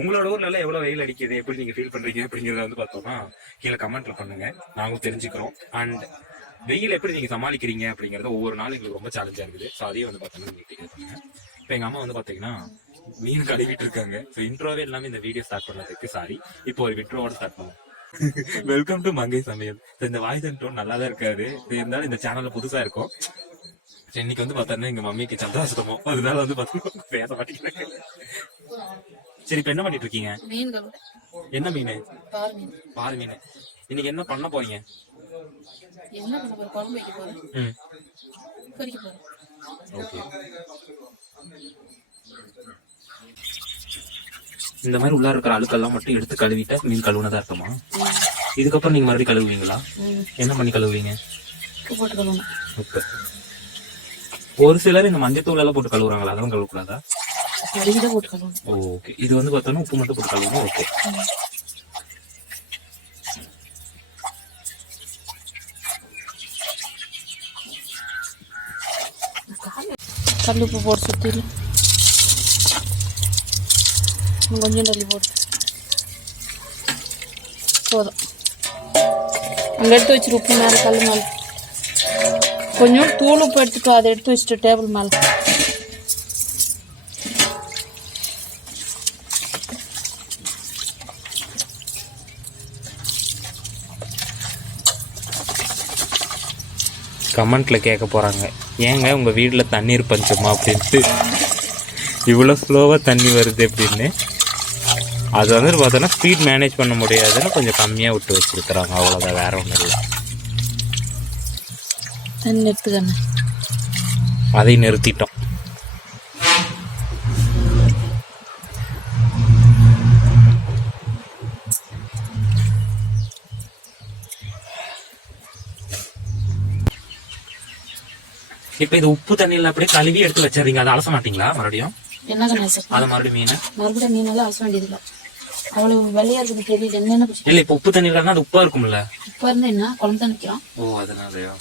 உங்களோட ஊர்ல எல்லாம் எவ்வளவு வெயில் அடிக்குது? எப்படி நீங்க ஃபீல் பண்றீங்க? அப்படிங்கறத வந்து பார்த்தோம்னா கீழே கமெண்ட்ல பண்ணுங்க. நாங்களும் தெரிஞ்சுக்கிறோம். அண்ட் வெயில் எப்படி நீங்க சமாளிக்கிறீங்க? அப்படிங்கறது ஒவ்வொரு நாளும் எங்களுக்கு ரொம்ப சேலஞ்சா இருக்குது. ஸோ அதையும் வந்து பார்த்தோம்னா நீங்க இப்போ எங்க அம்மா வந்து பாத்தீங்கன்னா மீன் கழுவிட்டு இருக்காங்க. ஸோ இன்ட்ரோவே எல்லாமே இந்த வீடியோ ஸ்டார்ட் பண்ணதுக்கு சாரி இப்போ ஒரு விட்ரோவோட ஸ்டார்ட் பண்ணுவோம். வெல்கம் டு மங்கை சமையல் இந்த வாய்ஸ் அண்ட் டோன் நல்லா தான் இருக்காது. இது இருந்தாலும் இந்த சேனல்ல புதுசா இருக்கும். இன்னைக்கு வந்து பார்த்தோன்னா எங்க மம்மிக்கு சந்திராசிரமம் அதனால வந்து பார்த்தோம்னா பேச மாட்டேங்கிறேன் சரி இப்ப என்ன பண்ணிட்டு இருக்கீங்க என்ன மீன்? பால் மீன். பாரு மீன். இன்னைக்கு என்ன பண்ண போறீங்க? என்ன பண்ண போற குழம்பு வைக்க போறேன். ம். பொரிக்க ஓகே. இந்த மாதிரி உள்ள இருக்கிற அழுக்கெல்லாம் மட்டும் எடுத்து கழுவிட்டா மீன் கழுவுனதா இருக்குமா இதுக்கப்புறம் நீங்க மறுபடியும் கழுவுவீங்களா? என்ன பண்ணி கழுவுவீங்க? ஒரு சிலர் இந்த மஞ்சத்தூள் எல்லாம் போட்டு கழுவுறாங்களா? அதெல்லாம் கழுவக்கூடாதா? போட்டு கழுவணும் ஓகே இது வந்து பார்த்தோன்னா உப்பு மட்டும் போட்டு கழுவணும் ஓகே கல் உப்பு போட்டு இன்னும் கொஞ்சம் தள்ளி போட்டு போதும் அங்கே எடுத்து வச்சிரு உப்பு மேலே கல் மேலே கொஞ்சம் தூள் உப்பு எடுத்துக்கோ அதை எடுத்து வச்சுட்டு டேபிள் மேலே கமெண்ட்ல கேட்க போறாங்க. ஏங்க உங்க வீட்ல தண்ணீர் பஞ்சமா அப்படின்ட்டு. இவ்வளோ ஸ்லோவா தண்ணி வருது அப்படின்னு. அது வந்து பார்த்தோன்னா ஸ்பீட் மேனேஜ் பண்ண முடியாதுன்னு கொஞ்சம் கம்மியாக விட்டு வச்சிருக்கிறாங்க. அவ்வளோதான் வேற ஒன்றும் இல்லை. தண்ணி எடுத்துக்கண்ணே அதை நிறுத்திட்டோம். இப்ப இது உப்பு தண்ணியில அப்படியே கழுவி எடுத்து வச்சிடுறீங்க அதை அலச மாட்டீங்களா மறுபடியும்? என்ன அதை மறுபடியும் மீன். மறுபடியும் மீனெல்லாம் அலச வேண்டியதில்லை. அவ்வளவு வெள்ளையா இருக்குது தெரியல. என்னென்ன இல்ல இப்ப உப்பு தண்ணியில அது உப்பா இருக்கும்ல? இப்போ இருந்து என்ன? குழம்பு தான் ஓ அதனாலயா?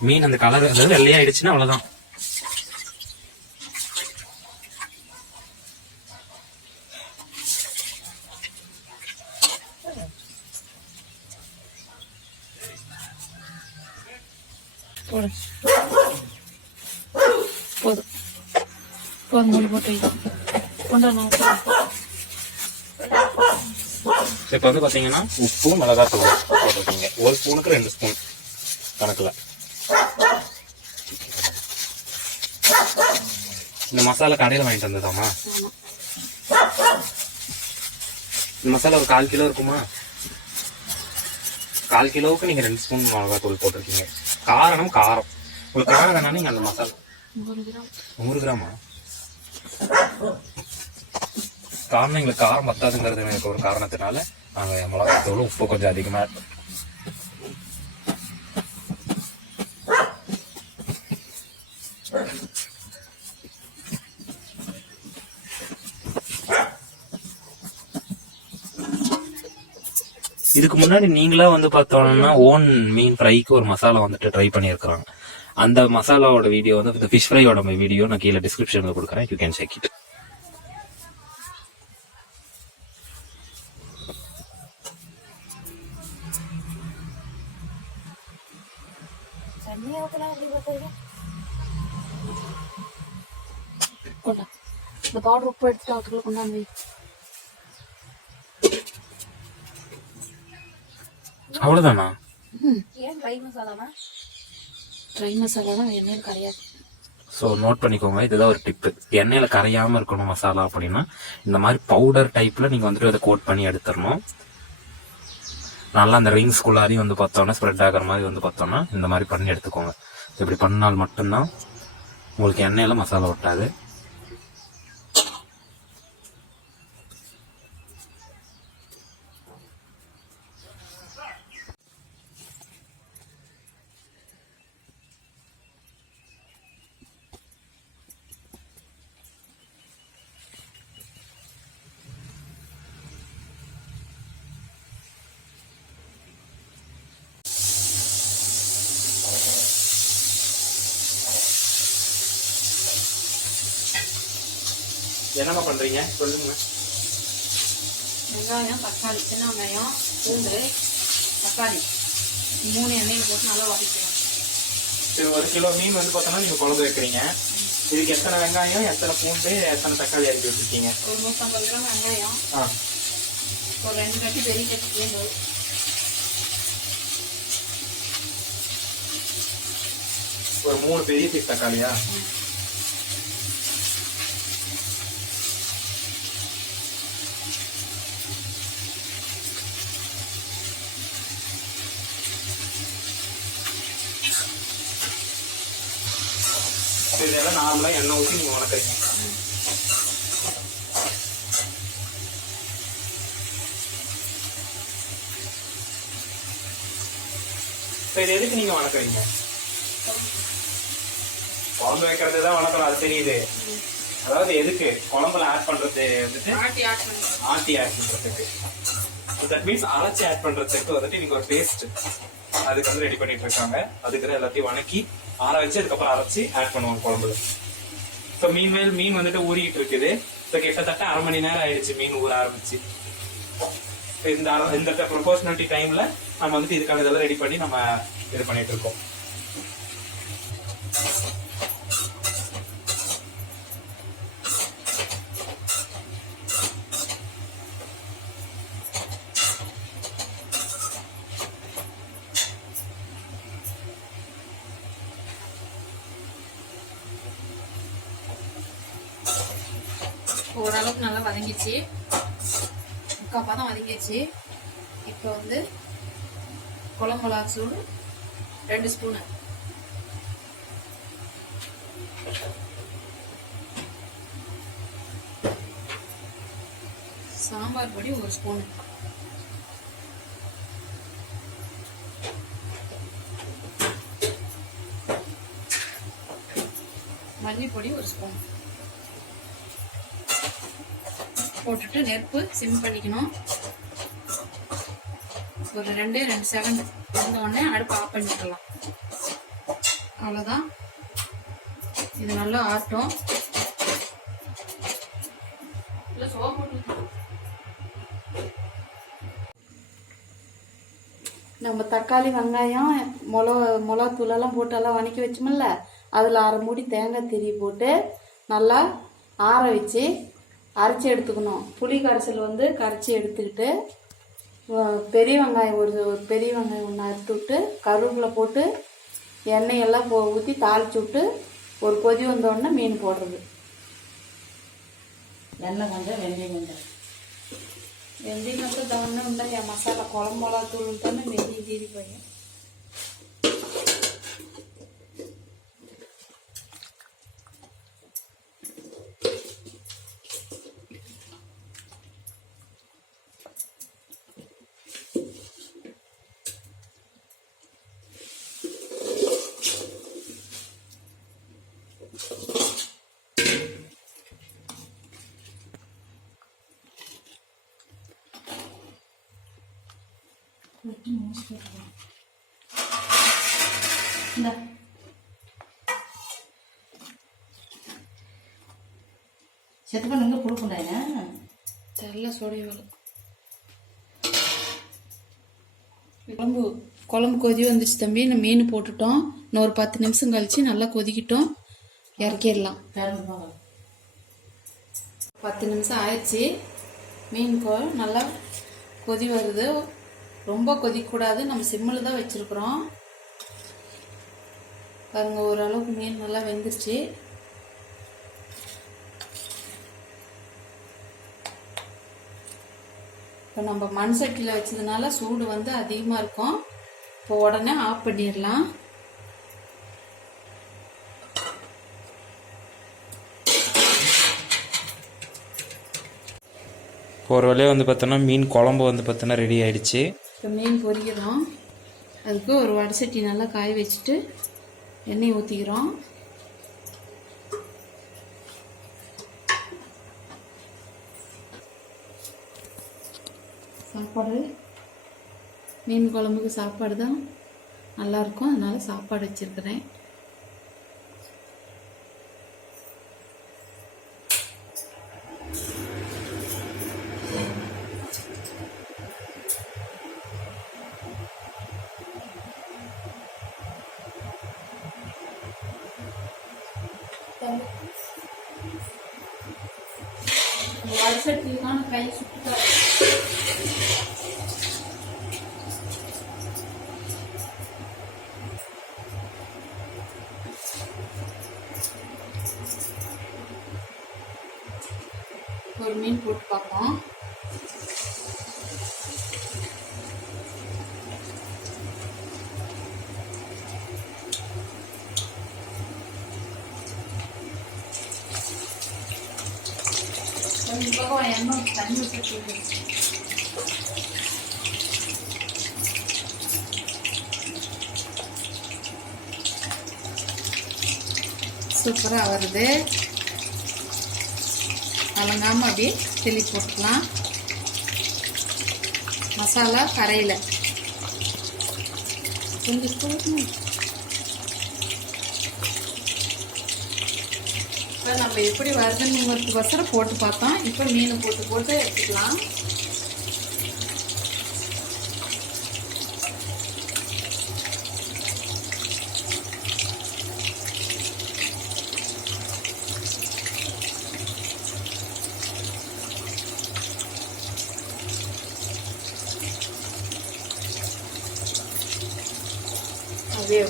மீன் அந்த கலர் அதாவது வெள்ளையாயிடுச்சுன்னா அவ்வளவுதான். போடு. போதும் போதும் மூணு போட்டு வை. இப்போ வந்து பார்த்தீங்கன்னா உப்பு மிளகாத்தூள் போட்டுருக்கீங்க. ஒரு ஸ்பூனுக்கு ரெண்டு ஸ்பூன் கணக்கில். இந்த மசாலா கடையில் வாங்கிட்டு வந்ததாமா இந்த மசாலா ஒரு கால் கிலோ இருக்குமா? கால் கிலோவுக்கு நீங்க ரெண்டு ஸ்பூன் மிளகாத்தூள் போட்டிருக்கீங்க. காரணம் காரம். உங்களுக்கு காரம் வேணா நீங்க அந்த மசாலா. நூறு கிராம்? காரணம் எங்களுக்கு காரம் பத்தாதுங்கிறது எனக்கு ஒரு காரணத்தினால நாங்க மிளகாத்தூள் உப்பு கொஞ்சம் அதிகமா இதுக்கு முன்னாடி நீங்களா வந்து பார்த்தோம்னா ஓன் மீன் ஃப்ரைக்கு ஒரு மசாலா வந்துட்டு ட்ரை பண்ணியிருக்கிறாங்க. அந்த மசாலாவோட வீடியோ வந்து இந்த ஃபிஷ் ஃப்ரையோட வீடியோ நான் கீழே டிஸ்கிரிப்ஷனில் கொடுக்குறேன். யூ கேன் செக் இட் இந்த பவுடர் உப்பு எடுத்துட்டு அதுக்குள்ள கொண்டாந்து ம். ஏன் ட்ரை மசாலாவா ட்ரை மசாலா தான் எண்ணெயில் கரையாது. ஸோ நோட் பண்ணிக்கோங்க இதுதான் ஒரு டிப்பு எண்ணெயில கரையாம இருக்கணும் மசாலா அப்படின்னா இந்த மாதிரி பவுடர் டைப்ல நீங்க வந்துட்டு அதை கோட் பண்ணி எடுத்துடணும். நல்லா அந்த ரிங்ஸ்குள்ளாரையும் வந்து பார்த்தோன்னா ஸ்ப்ரெட் ஆகிற மாதிரி வந்து பார்த்தோன்னா இந்த மாதிரி பண்ணி எடுத்துக்கோங்க. இப்படி பண்ணால் மட்டும்தான் உங்களுக்கு எண்ணெயில மசாலா ஒட்டாது. என்னம்மா பண்றீங்க? சொல்லுங்க. வெங்காயம் தக்காளி சின்ன வெங்காயம் பூண்டு தக்காளி. மூணு எண்ணெயில் போட்டு நல்லா வதக்கலாம் சரி ஒரு கிலோ மீன் வந்து பார்த்தோன்னா நீங்க குழம்பு வைக்கிறீங்க. இதுக்கு எத்தனை வெங்காயம் எத்தனை பூண்டு எத்தனை தக்காளி அரிஞ்சு வச்சிருக்கீங்க? ஒரு நூற்றம்பது கிராம் வெங்காயம். ஆ. ஒரு ரெண்டு கட்டி பெரிய கட்டி பூண்டு. ஒரு மூணு பெரிய பீஸ் தக்காளியா? இதெல்லாம் நார்மலா எண்ணெய் ஊற்றி நீங்க வணக்குறீங்க. இப்போ இது எதுக்கு நீங்க வணக்குறீங்க? குழம்பு வைக்கிறது தான் வணக்கம் அது தெரியுது. அதாவது எதுக்கு? குழம்புல ஆட் பண்றது வந்துட்டு ஆட்டி ஆட் பண்றதுக்கு. தட் மீன்ஸ் அரைச்சி ஆட் பண்றதுக்கு வந்துட்டு நீங்க ஒரு பேஸ்ட் அதுக்கு வந்து ரெடி பண்ணிட்டு இருக்காங்க. அதுக்கு எல்லாத்தையும் வணக்கி ஆற வச்சு அதுக்கப்புறம் அரைச்சி ஆட் பண்ணுவாங்க குழம்புல. ஸோ மீன் மேல் மீன் வந்துட்டு ஊறிக்கிட்டு இருக்குது. ஸோ கிட்டத்தட்ட அரை மணி நேரம் ஆயிடுச்சு மீன் ஊற ஆரம்பிச்சு. இந்த இந்த ப்ரொபோஷனாலிட்டி டைம்ல நம்ம வந்துட்டு இதுக்கான இதெல்லாம் ரெடி பண்ணி நம்ம இது பண்ணிட்டு இருக்கோம். ஓரளவுக்கு நல்லா வதங்கிச்சு. முக்கால் பதம் வதங்கிச்சு இப்போ வந்து குழம்புலா சூடு ரெண்டு ஸ்பூனு. சாம்பார் பொடி ஒரு ஸ்பூனு. மல்லிப்பொடி ஒரு ஸ்பூன். போட்டுட்டு நெருப்பு சிம் பண்ணிக்கணும். ஒரு ரெண்டே ரெண்டு செகண்ட் இருந்த உடனே அடுப்பு ஆஃப் பண்ணிக்கலாம். அவ்வளோதான் இது நல்லா ஆட்டும் நம்ம தக்காளி வெங்காயம் மிளகா மிளகாத்தூளெல்லாம் போட்டு எல்லாம் வதக்கி வச்சோமில்ல அதில் அரை மூடி தேங்காய் திரி போட்டு நல்லா ஆற வச்சு அரைச்சி எடுத்துக்கணும். புளி கரைசல் வந்து கரைச்சி எடுத்துக்கிட்டு பெரிய வெங்காயம் ஒரு பெரிய வெங்காயம் ஒன்று அறுத்து விட்டு கருவேப்பிலை போட்டு எண்ணெயெல்லாம் போ ஊற்றி தாளிச்சு விட்டு ஒரு கொதி வந்தோடனே மீன் போடுறது. எண்ணெய் கொஞ்சம் வெந்தயம் கொஞ்சம். வெந்தயம் மட்டும் தவணை என் மசாலா குழம்பு மிளகா தூள் தானே வெந்தயம் தீரி போய் இந்த. செத்து பண்ண இங்கே கொடுக்கண்டாங்க தெரியல வேலை குழம்பு குழம்பு கொதி வந்துச்சு தம்பி. இந்த மீன் போட்டுட்டோம். இன்னும் ஒரு பத்து நிமிஷம் கழிச்சு நல்லா கொதிக்கிட்டோம். இறக்கிடலாம். பத்து நிமிஷம் ஆயிடுச்சு. மீன் கொ நல்லா கொதி வருது. ரொம்ப கொதிக்கக்கூடாது. நம்ம சிம்மில் தான் வச்சுருக்குறோம். பாருங்க ஓரளவுக்கு மீன் நல்லா வெந்துருச்சு. இப்போ நம்ம மண் சட்டியில் வச்சதுனால சூடு வந்து அதிகமாக இருக்கும். இப்போ உடனே ஆஃப் பண்ணிடலாம். இப்போ ஒரு வழியாக வந்து பார்த்தோன்னா மீன் குழம்பு வந்து பார்த்தோன்னா ரெடி ஆகிடுச்சு இப்போ மீன் பொரிக்கிறோம் அதுக்கு ஒரு வடசட்டி நல்லா காய வச்சுட்டு எண்ணெய் ஊற்றிக்கிறோம் சாப்பாடு. மீன் குழம்புக்கு சாப்பாடு தான் நல்லாயிருக்கும். அதனால் சாப்பாடு வச்சுருக்கிறேன். வடிசட்டிக்கான கை சுத்தா ஒரு மீன் போட்டு பார்ப்போம் கொஞ்சம் பக்கம் எண்ணெய் தண்ணி ஊற்றி சூப்பராக வருது. கலங்காமல் அப்படியே கிளி போட்டுக்கலாம். மசாலா கரையில். கொஞ்சம் போடணும் இப்போ நம்ம எப்படி வருதுன்னு வசரம் போட்டு பார்த்தோம். இப்போ மீன் போட்டு போட்டு எடுத்துக்கலாம். அதே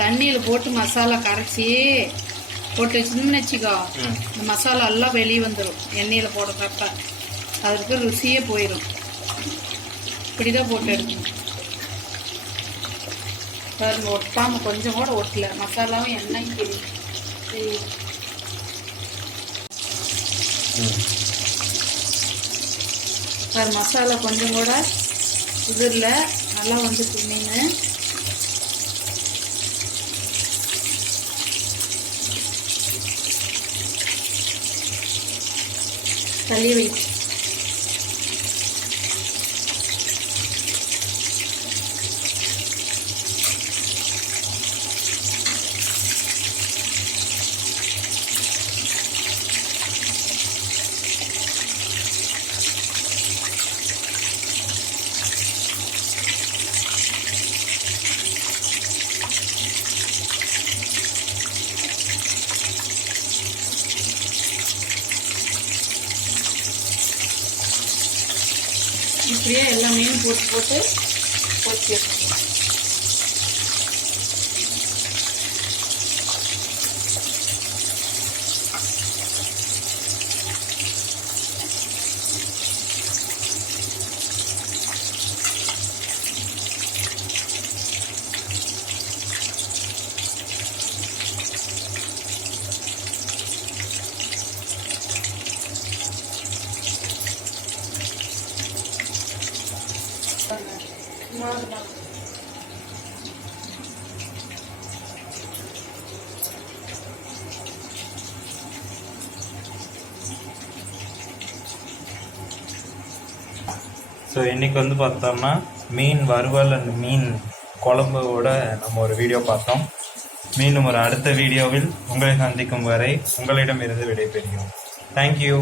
தண்ணியில் போட்டு மசாலா கரைச்சி போட்டு வச்சுன்னு வச்சுக்கோ. இந்த மசாலா எல்லாம் வெளியே வந்துடும் எண்ணெயில் போடுறப்ப அதுக்கு ருசியே போயிடும் இப்படி தான் போட்டு எடுக்கணும். பாருங்க ஒட்டாமல் கொஞ்சம் கூட ஒட்டல. மசாலாவும் எண்ணெயும் தெரியும். பாரு மசாலா கொஞ்சம் கூட உதிரில். நல்லா வந்துட்டு மீன் தள்ளி வை இப்படியே எல்லா மீனும் போட்டு போட்டு பொறிச்சு ஸோ இன்றைக்கி வந்து பார்த்தோம்னா மீன் வறுவல் அண்ட் மீன் குழம்போட நம்ம ஒரு வீடியோ பார்த்தோம். மீண்டும் ஒரு அடுத்த வீடியோவில் உங்களை சந்திக்கும் வரை உங்களிடமிருந்து விடைபெறுகிறோம். தேங்க்யூ